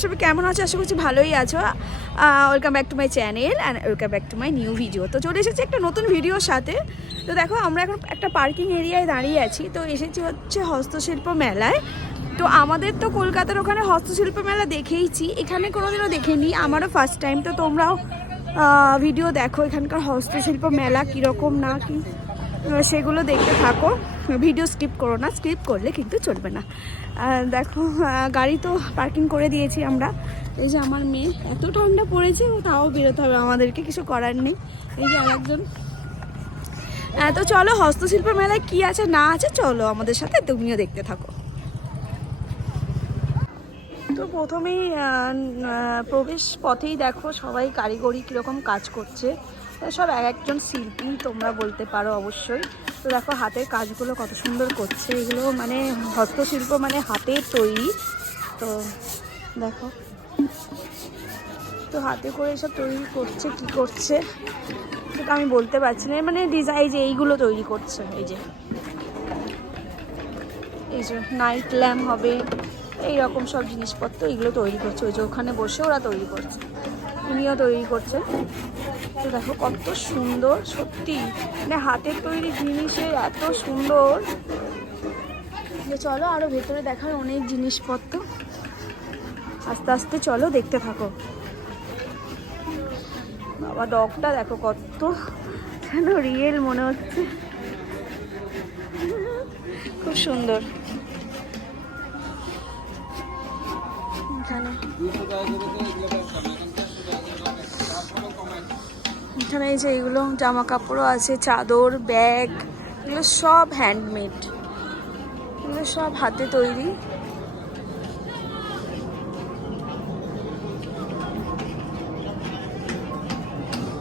তোমরা সবাই কেমন আছো? আশা করছি ভালোই আছো। Welcome back to my channel and welcome back to my new video. তো চলে এসেছি একটা নতুন ভিডিওর সাথে। তো দেখো আমরা এখন একটা পার্কিং এরিয়ায় দাঁড়িয়ে আছি। তো এসেছি হচ্ছে হস্তশিল্প মেলায়। তো আমাদের তো কলকাতার ওখানে হস্তশিল্প মেলা দেখেইছি, এখানে কোনোদিনও দেখিনি, আমারও ফার্স্ট টাইম। তো তোমরাও ভিডিও দেখো এখানকার হস্তশিল্প মেলা কীরকম না কি সেগুলো দেখতে থাকো, ভিডিও স্কিপ করো না, স্কিপ করলে কিন্তু চলবে না। দেখো গাড়ি তো পার্কিং করে দিয়েছি আমরা। এই যে আমার মেয়ে, এত ঠান্ডা পড়েছে তাও বেরোতে হবে আমাদেরকে, কিছু করার নেই। এই যে আরেকজন। তো চলো হস্তশিল্প মেলায় কি আছে না আছে চলো আমাদের সাথে, তুমিও দেখতে থাকো। তো প্রথমেই প্রবেশ পথেই দেখো সবাই কারিগরি কীরকম কাজ করছে, সব এক একজন শিল্পী তোমরা বলতে পারো অবশ্যই। তো দেখো হাতের কাজগুলো কত সুন্দর করছে, এগুলো মানে হস্তশিল্প মানে হাতের তৈরি। তো দেখো তো হাতে করে এসব তৈরি করছে, কি করছে সেটা আমি বলতে পারছি না, মানে ডিজাইন যে এইগুলো তৈরি করছে, এই যে নাইট ল্যাম্প হবে, এইরকম সব জিনিসপত্র এগুলো তৈরি করছে। ওই যে ওখানে বসে ওরা তৈরি করছে, উনিও তৈরি করছে। তো দেখো কত সুন্দর, সত্যি মানে হাতের তৈরি জিনিসের এত সুন্দর যে চলো আরো ভেতরে দেখার অনেক জিনিসপত্র, আস্তে আস্তে চলো দেখতে থাকো। বাবা ডগটা দেখো কত যেন রিয়েল মনে হচ্ছে, খুব সুন্দর। এখানে এই যে এইগুলো জামা কাপড়ও আছে, চাদর, ব্যাগ, এগুলো সব হ্যান্ডমেড, এগুলো সব হাতে তৈরি।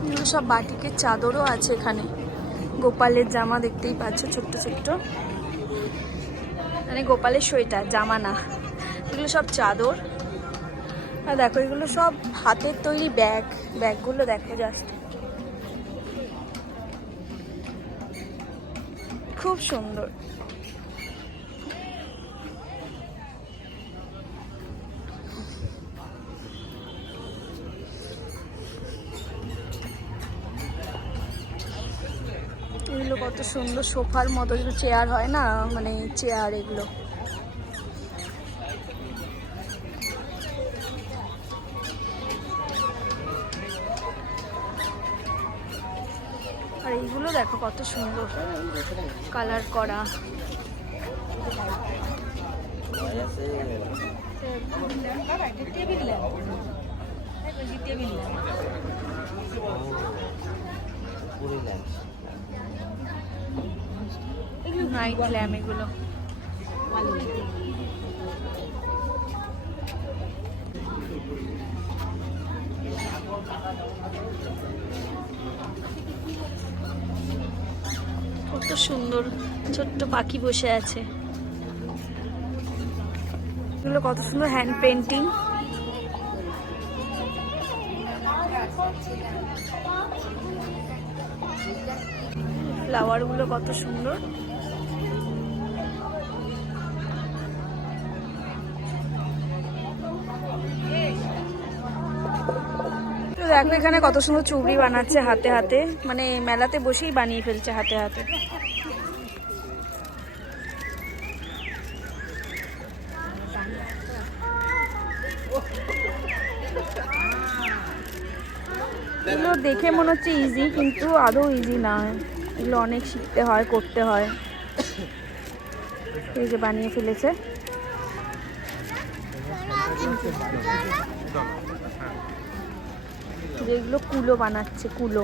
এগুলো সব বাটিকের চাদরও আছে এখানে, গোপালের জামা দেখতেই পাচ্ছ, ছোট্ট ছোট্ট, মানে গোপালের সোয়েটার, জামা না, এগুলো সব চাদর। আর দেখো এগুলো সব হাতের তৈরি ব্যাগ, ব্যাগগুলো দেখো জাস্ট খুব সুন্দর। এগুলো কত সুন্দর, সোফার মতো যেগুলো চেয়ার হয় না, মানে চেয়ার এগুলো। আর এইগুলো দেখো কত সুন্দর কালার করা। নাইট ল্যাম্প এগুলো, কত সুন্দর, ছোট্ট পাখি বসে আছে, এগুলো কত সুন্দর হ্যান্ড পেন্টিং। ফ্লাওয়ার গুলো কত সুন্দর। তো দেখো এখানে কত সুন্দর চুবড়ি বানাচ্ছে হাতে হাতে, মানে মেলাতে বসেই বানিয়ে ফেলছে হাতে হাতে। এগুলো দেখে মনে হচ্ছে ইজি, কিন্তু আদৌ ইজি না, এগুলো অনেক শিখতে হয়, করতে হয়। এই যে বানিয়ে ফেলেছে, যেগুলো কুলো বানাচ্ছে, কুলো।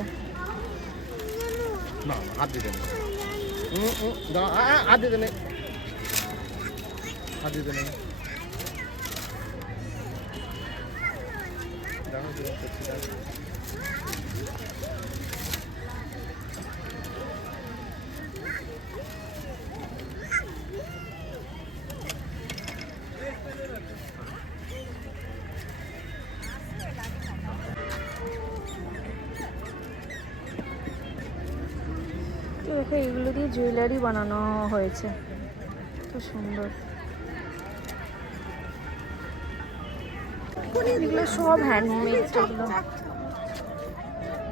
দেখো এগুলো দিয়ে জুয়েলারি বানানো হয়েছে, খুব সুন্দর। এগুলো সব হ্যান্ডমেড।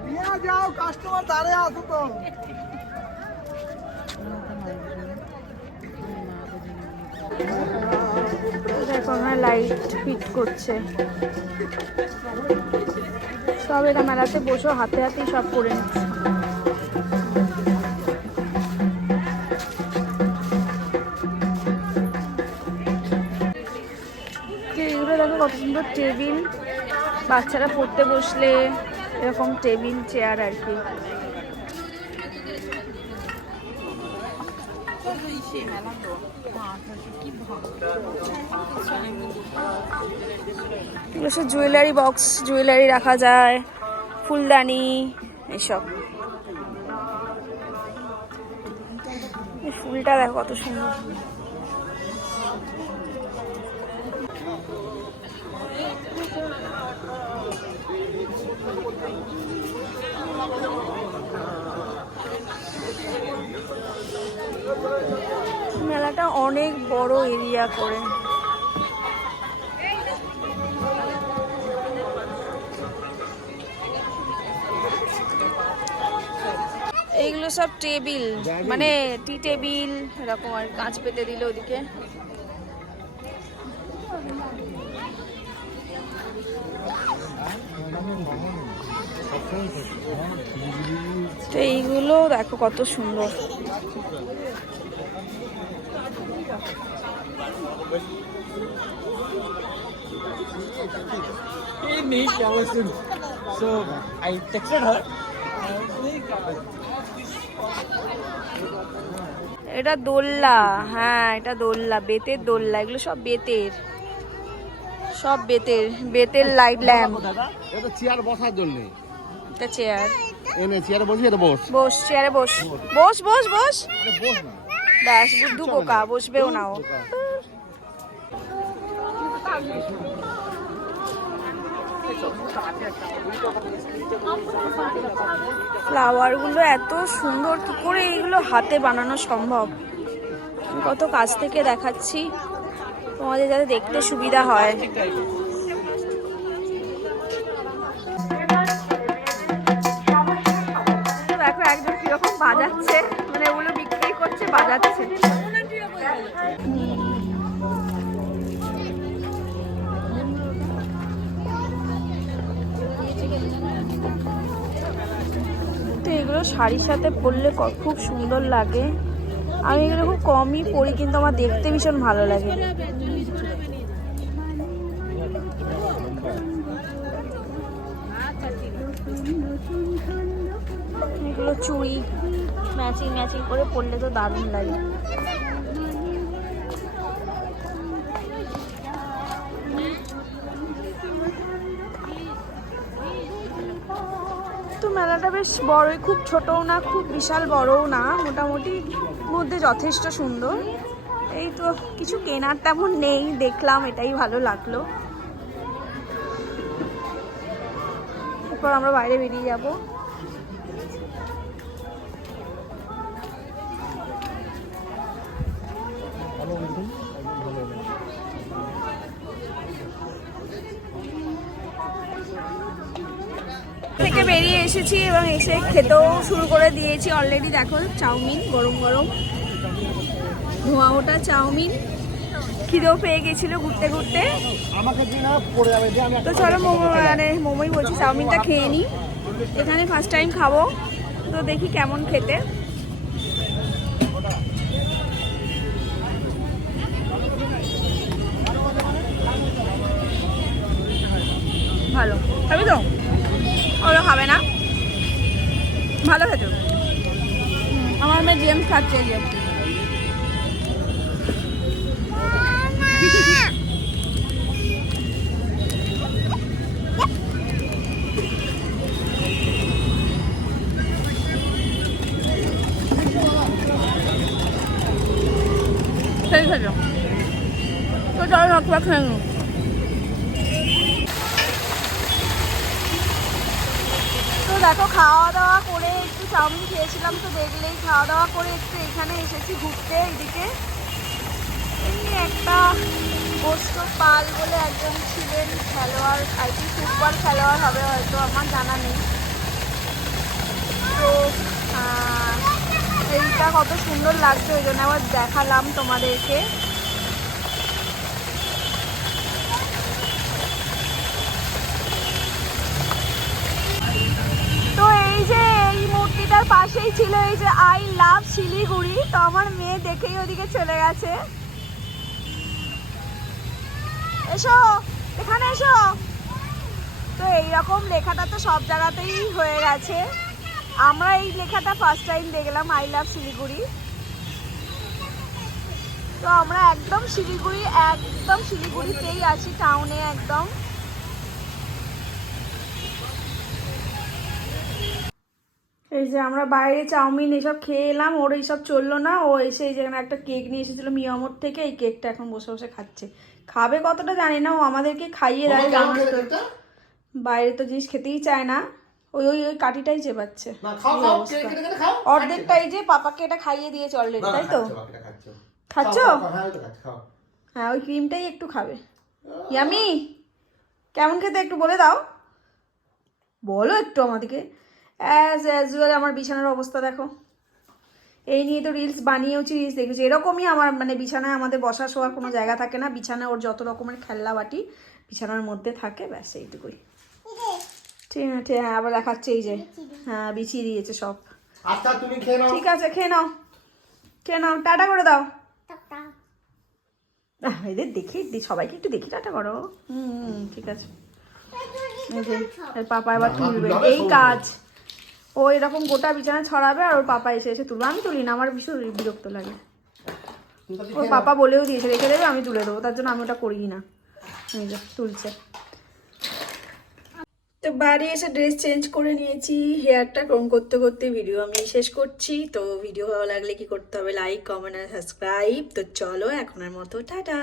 এগুলো যাও কাস্টমার দাঁড়িয়ে আসো তো। দেখো আমরা লাইট ফিট করছে সব। এরা মেলাতে বসে হাতে হাতেই সব করে নিচ্ছে। এগুলো দেখো কত সুন্দর টেবিল, বাচ্চারা পড়তে বসলে এরকম টেবিল চেয়ার আর কি। এগুলো সব জুয়েলারি বক্স, জুয়েলারি রাখা যায়, ফুলদানি এসব। এই ফুলটা দেখো কত সুন্দর। মেলাটা অনেক বড় এরিয়া করে। এইগুলো সব টেবিল, মানে টি টেবিল এরকম আর কাঁচ পেতে দিল ওদিকে। তো এইগুলো দেখো কত সুন্দর। So I texted her. এটা দোলনা, হ্যাঁ এটা দোলনা, বেতের দোলনা। এগুলো সব বেতের, সব বেতের, বেতের লাইট ল্যাম্প। এটা চেয়ার বসার জন্য। এটা চেয়ার, এনে চেয়ারে বসি, এটা বস। বস চেয়ারে বস, বস বস বস। আরে বস না। ব্যাস বুদ্ধু বোকা, বসবেও না ও। ফ্লাওয়ার গুলো এত সুন্দর, কি করে এইগুলো হাতে বানানো সম্ভব? কত কাছ থেকে দেখাচ্ছি তোমাদের যাতে দেখতে সুবিধা হয়। দেখো একজন কিরকম বাজাচ্ছে, মানে ওগুলো বিক্রি করছে, বাজাচ্ছে। তো এগুলো শাড়ির সাথে পরলে খুব সুন্দর লাগে। আমি এগুলো খুব কমই পরি, কিন্তু আমার দেখতে ভীষণ ভালো লাগে। এগুলো চুড়ি ম্যাচিং ম্যাচিং করে পরলে তো দারুণ লাগে। তো মেলাটা বেশ বড়ই, খুব ছোটও না খুব বিশাল বড়ও না, মোটামুটি মধ্যে যথেষ্ট সুন্দর। এই তো কিছু কেনার তেমন নেই, দেখলাম এটাই ভালো লাগলো। এরপর আমরা বাইরে বেরিয়ে যাব। থেকে বেরিয়ে এসেছি এবং এসে খেতেও শুরু করে দিয়েছি অলরেডি। দেখো চাউমিন গরম গরম, ধোঁয়া ওটা চাউমিন। খিদেও পেয়ে গেছিল ঘুরতে ঘুরতে। তো চলো মোমো, মানে মোমোই বলছি, চাউমিনটা খেয়ে নিই। এখানে ফার্স্ট টাইম খাবো, তো দেখি কেমন খেতে। ভালো খাবি তো? ওরা খাবে না, ভালো খেতে। আমার মেয়ে জেমস খাচ্ছে, জেমস। সেই খেলো তো, চলো রাখবা খেয়ে নিই। তো দেখো খাওয়া দাওয়া করে একটু চাউমিন খেয়েছিলাম, তো দেখলেই খাওয়া দাওয়া করে একটু এখানে এসেছি ঘুরতে। এদিকে এই একটা কৌস্তব পাল বলে একজন ছিলেন খেলোয়াড়, আর কি ফুটবল খেলোয়াড় হবে হয়তো, আমার জানা নেই। তো এইটা কত সুন্দর লাগছে, ওই জন্য আবার দেখালাম তোমাদেরকে। তো এই যে এই মূর্তিটার পাশেই ছিল এই যে আই লাভ শিলিগুড়ি, তো আমার মেয়ে দেখেই ওদিকে চলে গেছে। এসো এখানে এসো। তো এইরকম লেখাটা তো সব জায়গাতেই হয়ে গেছে, আমরা এই লেখাটা ফার্স্ট টাইম দেখলাম, আই লাভ শিলিগুড়ি। তো আমরা একদম শিলিগুড়িতেই আছি, টাউনে একদম। এই যে আমরা বাইরে চাউমিন এসব খেয়ে এলাম, ওর এইসব চললো না, ও এসে এই যেখানে একটা কেক নিয়ে এসেছিল মিয়ামোর থেকে, এই কেকটা এখন বসে বসে খাচ্ছে। খাবে কতটা জানি না, ও আমাদেরকে খাইয়ে দেয়। বাইরে তো জিনিস খেতেই চায় না, ওই ওই ওই কাঠিটাই চেবাচ্ছে। অর্ধেকটাই যে পাপাকে এটা খাইয়ে দিয়েছে অলরেডি, তাই তো? খাচ্ছ? হ্যাঁ, ওই ক্রিমটাই একটু খাবে। ইয়ামি কেমন খেতে একটু বলে দাও, বলো একটু আমাদেরকে। অ্যাজ ইউজুয়াল আমার বিছানার অবস্থা দেখো, এই নিয়ে তো রিলস বানিয়েওছি, রিলস দেখেছি। এরকমই আমার মানে বিছানায় আমাদের বসা শোয়ার কোনো জায়গা থাকে না, বিছানায় ওর যত রকমের খেলনা বাটি বিছানার মধ্যে থাকে, ব্যাস এইটুকুই। ঠিক আছে, হ্যাঁ আবার দেখাচ্ছে এই যে, হ্যাঁ বিছিয়ে দিয়েছে সব। ঠিক আছে, খেয়ে নাও খেয়ে নাও, টাটা করে দাও। এদের দেখি সবাইকে একটু দেখি টাটা করো। ঠিক আছে। পাপা এবার তুলবে, এই কাজ ও এরকম গোটা বিছানা ছড়াবে আর ওর পাপা এসে এসে তুলবে। আমি তুলি না, আমার ভীষণ বিরক্ত লাগে। ওর পাপা বলেও দিয়েছে রেখে দেবে, আমি তুলে দেবো, তার জন্য আমি ওটা করি না। এই যে তুলছে। তো বাড়ি এসে ড্রেস চেঞ্জ করে নিয়েছি, হেয়ারটা ক্রম করতে করতে ভিডিও আমি শেষ করছি। তো ভিডিও ভালো লাগলে কি করতে হবে, লাইক কমেন্ট আর সাবস্ক্রাইব। তো চলো এখনের মতো টাটা।